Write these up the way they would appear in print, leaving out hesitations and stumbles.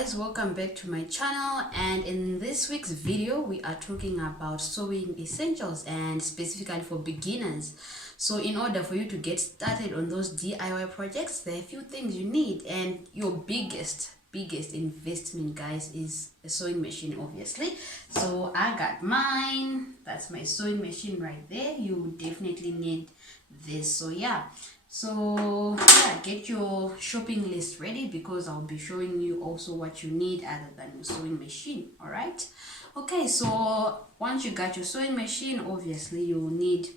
guys, welcome back to my channel, and in this week's video we are talking about sewing essentials and specifically for beginners. So in order for you to get started on those DIY projects, there are a few things you need, and your biggest investment, guys, is a sewing machine, obviously. So I got mine. That's my sewing machine right there. You definitely need this. So yeah, get your shopping list ready, because I'll be showing you also what you need other than your sewing machine. All right, okay, so once you got your sewing machine, obviously you will need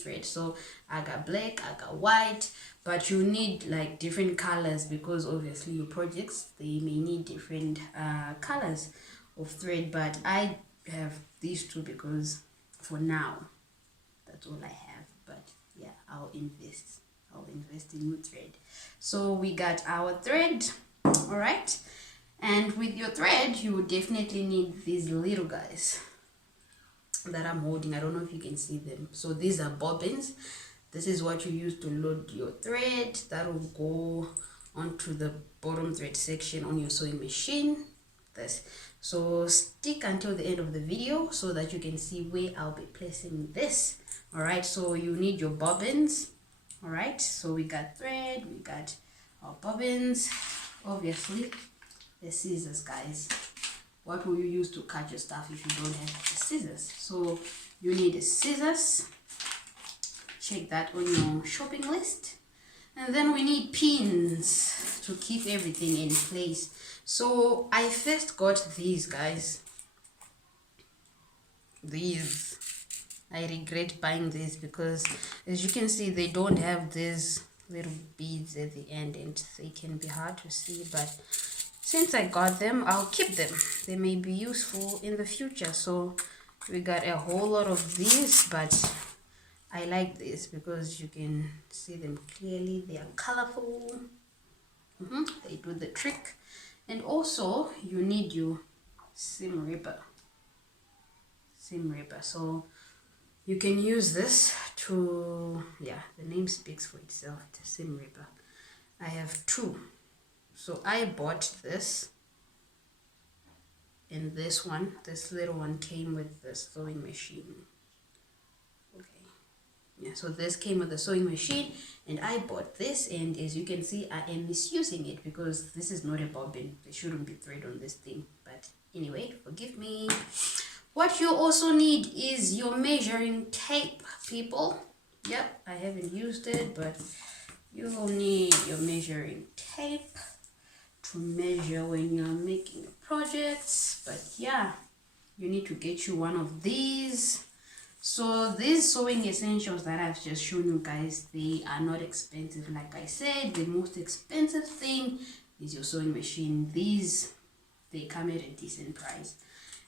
thread. So I got black, I got white, but you need like different colors, because obviously your projects, they may need different colors of thread, but I have these two because for now that's all I have. But yeah, I'll invest in new thread. So we got our thread. All right, and with your thread you will definitely need these little guys that I'm holding. I don't know if you can see them. So these are bobbins. This is what you use to load your thread. That will go onto the bottom thread section on your sewing machine. So stick until the end of the video so that you can see where I'll be placing this. All right, so you need your bobbins. All right, so we got thread, we got our bobbins, obviously the scissors, guys. What will you use to cut your stuff if you don't have the scissors? So you need a scissors. Check that on your shopping list. And then we need pins to keep everything in place. So I first got these, guys. These, I regret buying these because, as you can see, they don't have these little beads at the end, and they can be hard to see, but since I got them, I'll keep them. They may be useful in the future. So we got a whole lot of these, but I like this because you can see them clearly. They are colorful. They do the trick. And also you need your seam ripper. So you can use this to, yeah, the name speaks for itself, the seam ripper. I have two. So I bought this, and this little one came with the sewing machine. Okay, yeah, so this came with the sewing machine, and I bought this, and as you can see, I am misusing it because this is not a bobbin. There shouldn't be thread on this thing, but anyway, forgive me. What you also need is your measuring tape, people. Yep, I haven't used it, but you will need your measuring tape to measure when you're making projects. But yeah, you need to get you one of these. So these sewing essentials that I've just shown you, guys, they are not expensive. Like I said, the most expensive thing is your sewing machine. These, they come at a decent price.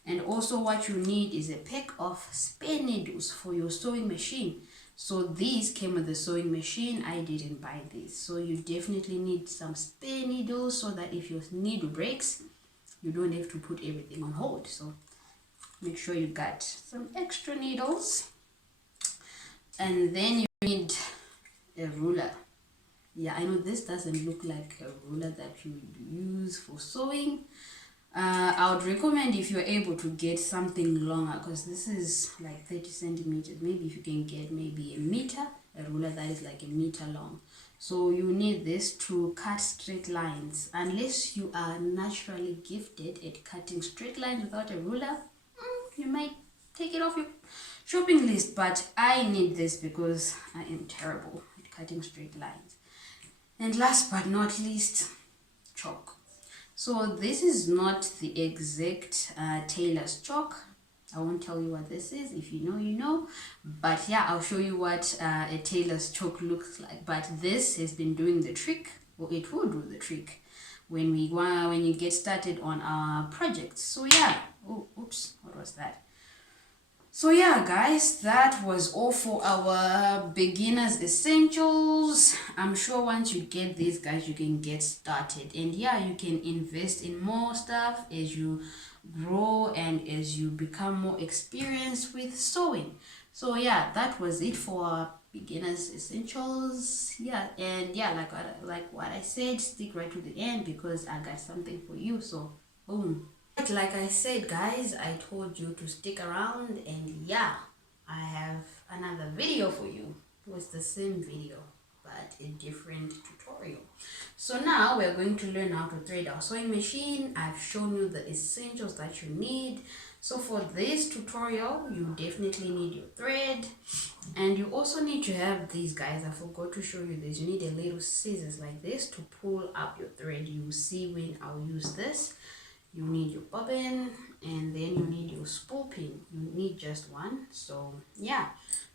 And also what you need is a pack of spare needles for your sewing machine. So these came with the sewing machine. I didn't buy these. So you definitely need some spare needles so that if your needle breaks, you don't have to put everything on hold. So make sure you got some extra needles. And then you need a ruler. Yeah, I know this doesn't look like a ruler that you would use for sewing. I would recommend, if you're able to get something longer, because this is like 30 centimeters. Maybe if you can get maybe a ruler that is like a meter long. So you need this to cut straight lines. Unless you are naturally gifted at cutting straight lines without a ruler, you might take it off your shopping list. But I need this because I am terrible at cutting straight lines. And last but not least, chalk. So this is not the exact tailor's chalk. I won't tell you what this is. If you know, you know. But yeah, I'll show you what a tailor's chalk looks like. But this has been doing the trick, or it will do the trick when you get started on our projects. So yeah. Oh, oops, what was that? So yeah, guys, that was all for our beginners essentials. I'm sure once you get these, guys, you can get started, and yeah, you can invest in more stuff as you grow and as you become more experienced with sewing. So yeah, that was it for our beginners essentials. Yeah, and yeah, like what I said, stick right to the end because I got something for you. So boom. Like I said, guys, I told you to stick around, and yeah, I have another video for you. It was the same video but a different tutorial. So now we're going to learn how to thread our sewing machine. I've shown you the essentials that you need. So for this tutorial, you definitely need your thread, and you also need to have these, guys. I forgot to show you this. You need a little scissors like this to pull up your thread. You will see when I'll use this. You need your bobbin, and then you need your spool pin. You need just one. So yeah,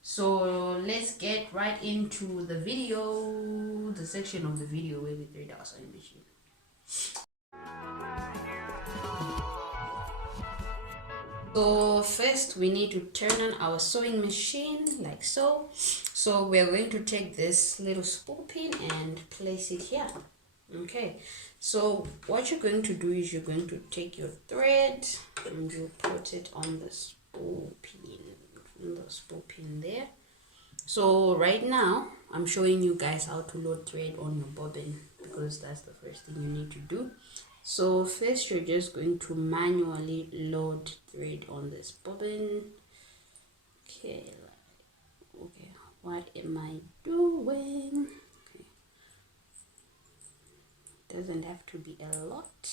so let's get right into the video, the section of the video where we thread our sewing machine. So first we need to turn on our sewing machine like so. So we're going to take this little spool pin and place it here. Okay, so what you're going to do is you're going to take your thread and you put it on the spool pin there. So right now I'm showing you guys how to load thread on your bobbin because that's the first thing you need to do. So first you're just going to manually load thread on this bobbin. Okay, what am I doing? Doesn't have to be a lot,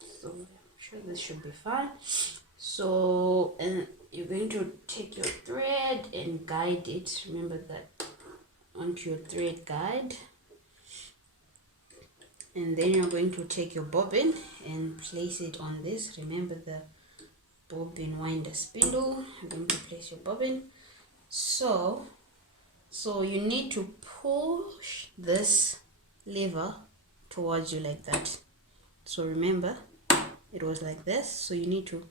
so I'm sure this should be fine. So and you're going to take your thread and guide it, remember that, onto your thread guide, and then you're going to take your bobbin and place it on this. Remember the bobbin winder spindle. You're going to place your bobbin. So you need to push this lever towards you like that. So remember, it was like this. So you need to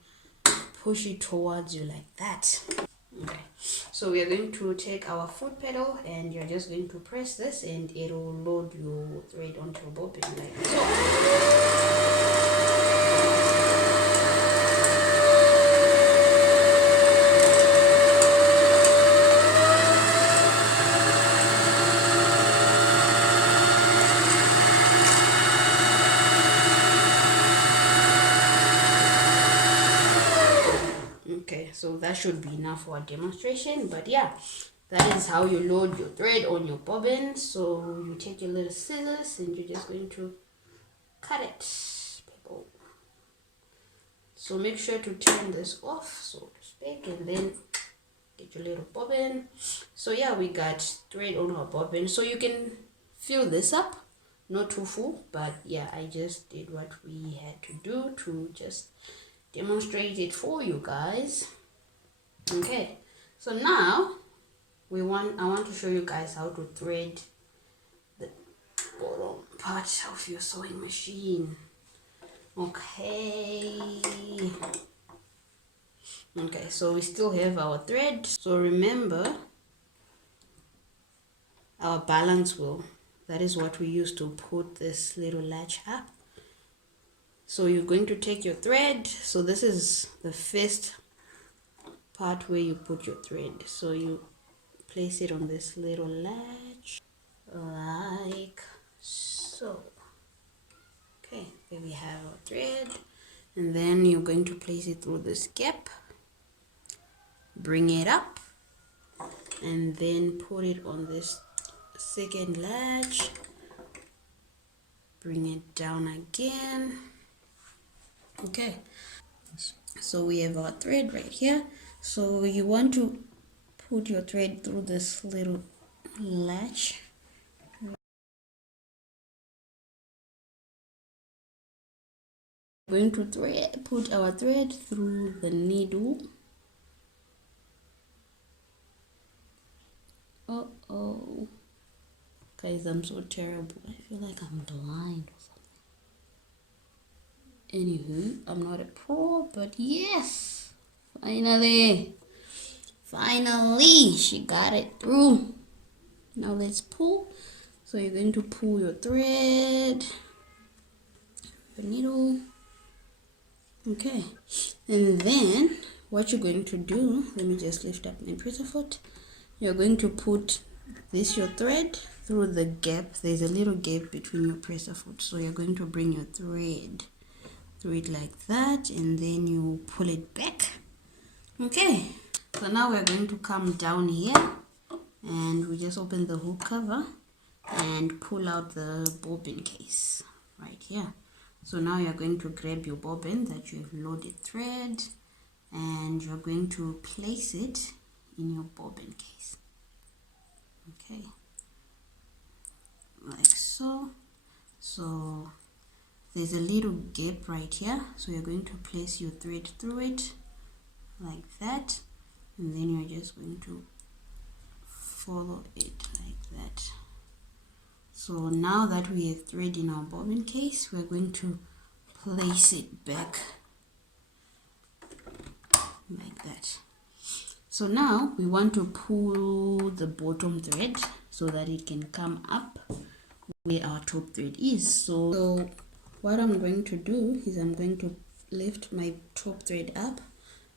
push it towards you like that. Okay. So we are going to take our foot pedal and you're just going to press this and it will load your thread onto your bobbin like so. Okay, so that should be enough for a demonstration, but yeah, that is how you load your thread on your bobbin. So you take your little scissors and you're just going to cut it, people. So make sure to turn this off, so to speak, and then get your little bobbin. So yeah, we got thread on our bobbin. So you can fill this up, not too full, but yeah, I just did what we had to do to just demonstrate it for you guys. Okay, so now I want to show you guys how to thread the bottom part of your sewing machine. Okay, so we still have our thread. So remember our balance wheel, that is what we use to put this little latch up. So you're going to take your thread. So this is the first part where you put your thread. So you place it on this little latch like so. Okay, there we have our thread, and then you're going to place it through this gap, bring it up, and then put it on this second latch, bring it down again. Okay, so we have our thread right here. So you want to put your thread through this little latch. We're going to put our thread through the needle. Uh-oh. Guys, I'm so terrible. I feel like I'm blind or something. Anywho, I'm not a pro, but yes, finally she got it through. Now let's pull. So you're going to pull your thread, the needle. Okay, and then what you're going to do, let me just lift up my presser foot. You're going to put this, your thread, through the gap. There's a little gap between your presser foot, so you're going to bring your thread through it like that, and then you pull it back. Okay, so now we're going to come down here, and we just open the hook cover and pull out the bobbin case right here. So now you're going to grab your bobbin that you have loaded thread, and you're going to place it in your bobbin case. Okay, like so. So there's a little gap right here, so you're going to place your thread through it like that, and then you're just going to follow it like that. So now that we have thread in our bobbin case, we're going to place it back like that. So now we want to pull the bottom thread so that it can come up where our top thread is. So what I'm going to do is I'm going to lift my top thread up,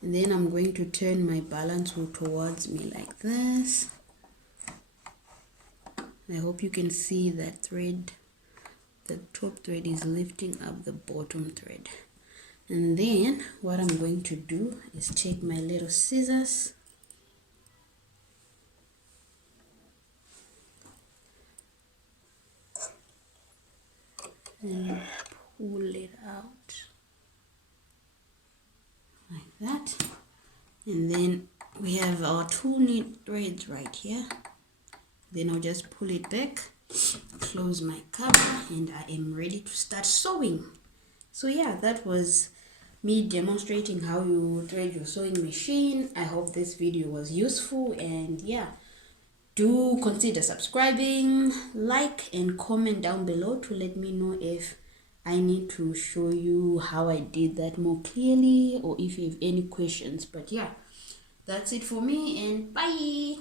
and then I'm going to turn my balance wheel towards me like this. I hope you can see that thread, the top thread is lifting up the bottom thread. And then what I'm going to do is take my little scissors and pull it out like that. And then we have our two neat threads right here. Then I'll just pull it back, close my cover, and I am ready to start sewing. So yeah, that was me demonstrating how you thread your sewing machine. I hope this video was useful, and yeah, do consider subscribing, like, and comment down below to let me know if I need to show you how I did that more clearly, or if you have any questions. But yeah, that's it for me, and bye.